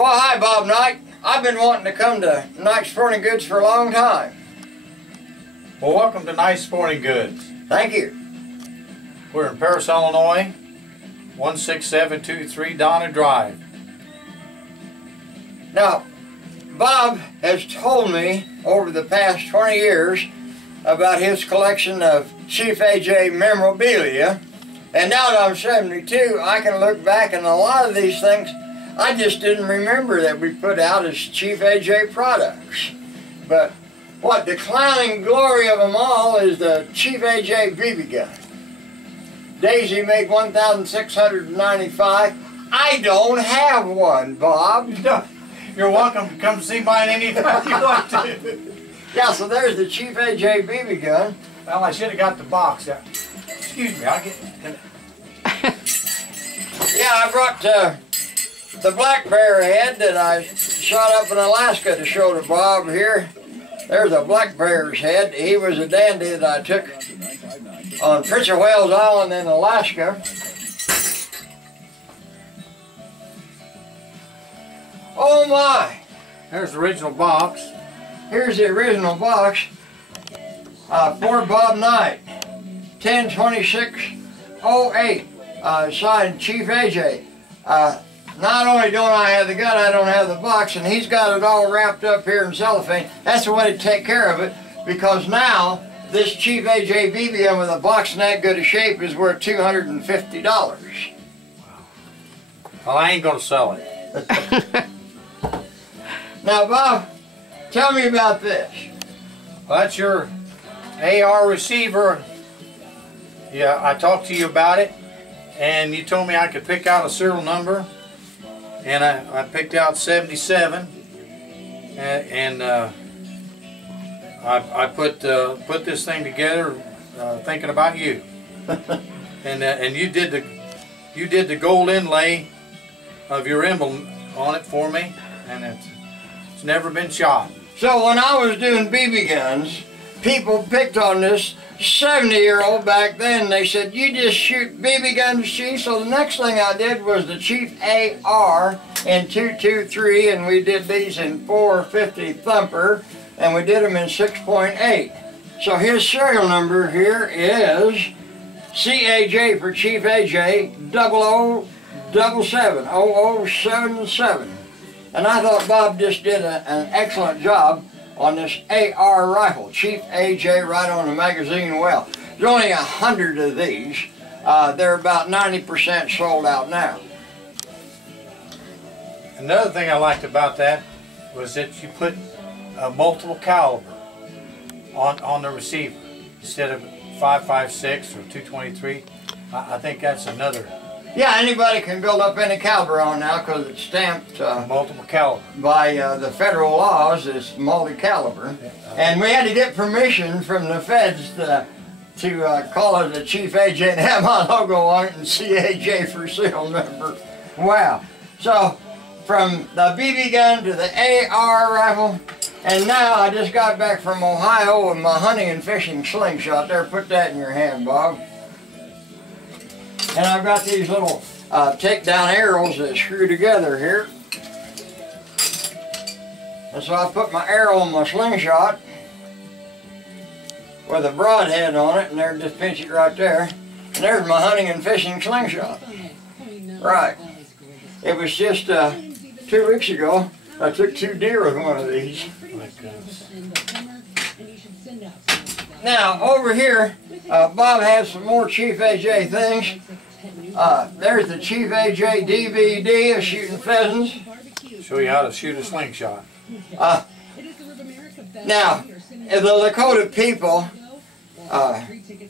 Well, hi, Bob Knight. I've been wanting to come to Knight Sporting Goods for a long time. Well, welcome to Knight Sporting Goods. Thank you. We're in Paris, Illinois, 16723 Donna Drive. Now, Bob has told me over the past 20 years about his collection of Chief AJ Memorabilia, and now that I'm 72, I can look back and a lot of these things I just didn't remember that we put out as Chief AJ products. But what the crowning glory of them all is the Chief AJ BB gun. Daisy made 1,695. I don't have one, Bob. You're welcome to come see mine anytime you want to. Yeah, so there's the Chief AJ BB gun. Well, I should have got the box. Excuse me, I'll get... Yeah, I brought the black bear head that I shot up in Alaska to show to Bob here. There's a black bear's head. He was a dandy that I took on Prince of Wales Island in Alaska. Oh my! There's the original box. Here's the original box for Bob Knight. 10/26/08. Signed Chief AJ. Not only don't I have the gun, I don't have the box, and he's got it all wrapped up here in cellophane. That's the way to take care of it, because now this Chief AJ BB gun with a box in that good a shape is worth $250. Wow. Well, I ain't gonna sell it. Now, Bob, tell me about this. Well, that's your AR receiver. Yeah, I talked to you about it, and you told me I could pick out a serial number, and I picked out 77, and I put this thing together thinking about you, and you did the gold inlay of your emblem on it for me, and it's never been shot. So when I was doing BB guns, people picked on this 70-year-old back then. They said, "You just shoot BB guns, Chief." So the next thing I did was the Chief AR in 223, and we did these in 450 thumper, and we did them in 6.8. So his serial number here is CAJ for Chief AJ 0077 0077. And I thought Bob just did an excellent job on this AR rifle, Chief AJ, right on the magazine well. There's only 100 of these. They're about 90% sold out now. Another thing I liked about that was that you put a multiple caliber on the receiver instead of 5.56 or 223. I think that's another. Yeah, anybody can build up any caliber on now because it's stamped multiple caliber by the federal laws. It's multi-caliber, and we had to get permission from the feds to call it a Chief AJ and have my logo on it and CAJ for serial number. Wow! So from the BB gun to the AR rifle, and now I just got back from Ohio with my hunting and fishing slingshot. There, put that in your hand, Bob. And I've got these little takedown arrows that screw together here. And so I put my arrow on my slingshot with a broadhead on it, and there, just pinch it right there. And there's my hunting and fishing slingshot. Right. It was just 2 weeks ago, I took 2 deer with one of these. Now, over here, Bob has some more Chief AJ things. There's the Chief AJ DVD of shooting pheasants. Show you how to shoot a slingshot. Now, the Lakota people,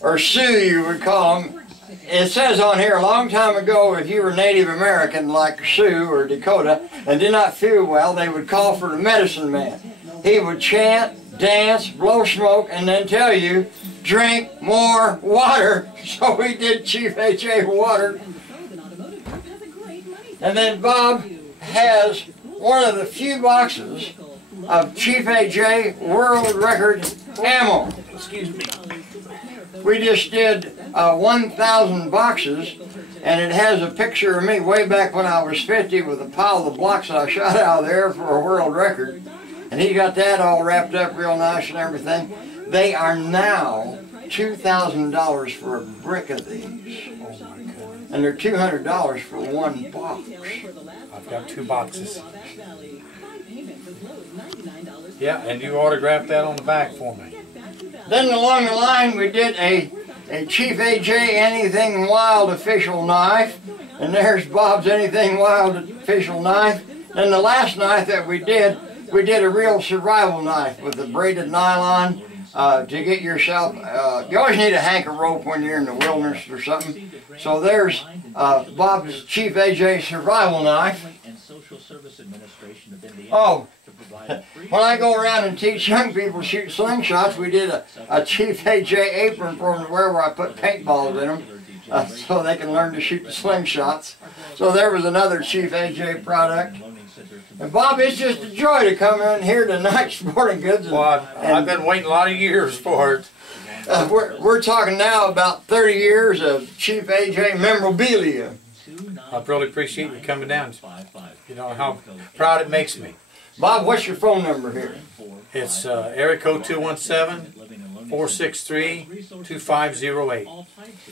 or Sioux you would call them, it says on here a long time ago if you were Native American like Sioux or Dakota and did not feel well, they would call for the medicine man. He would chant, dance, blow smoke, and then tell you, drink more water. So we did Chief AJ water. And then Bob has one of the few boxes of Chief AJ World Record ammo. Excuse me. We just did 1,000 boxes and it has a picture of me way back when I was 50 with a pile of the blocks that I shot out of there for a world record. And he got that all wrapped up real nice and everything. They are now $2,000 for a brick of these. And they're $200 for one box. I've got 2 boxes. Yeah, and you autographed that on the back for me. Then along the line we did a Chief AJ Anything Wild official knife. And there's Bob's Anything Wild official knife. And the last knife that we did a real survival knife with a braided nylon to get yourself, you always need a hank of rope when you're in the wilderness or something. So there's Bob's Chief AJ survival knife. Oh, when I go around and teach young people shoot slingshots, we did a Chief AJ apron for them to wear where I put paintballs in them so they can learn to shoot the slingshots. So there was another Chief AJ product. And Bob, it's just a joy to come in here tonight, Sporting Goods. Well, I've been waiting a lot of years for it. We're talking now about 30 years of Chief AJ Memorabilia. I really appreciate you coming down. You know how proud it makes me. Bob, what's your phone number here? It's area code 217-463-2508.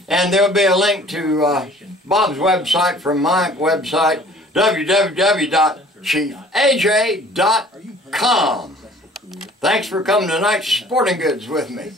And there'll be a link to Bob's website from my website, www.chiefaj.com. Thanks for coming to tonight's Sporting Goods with me.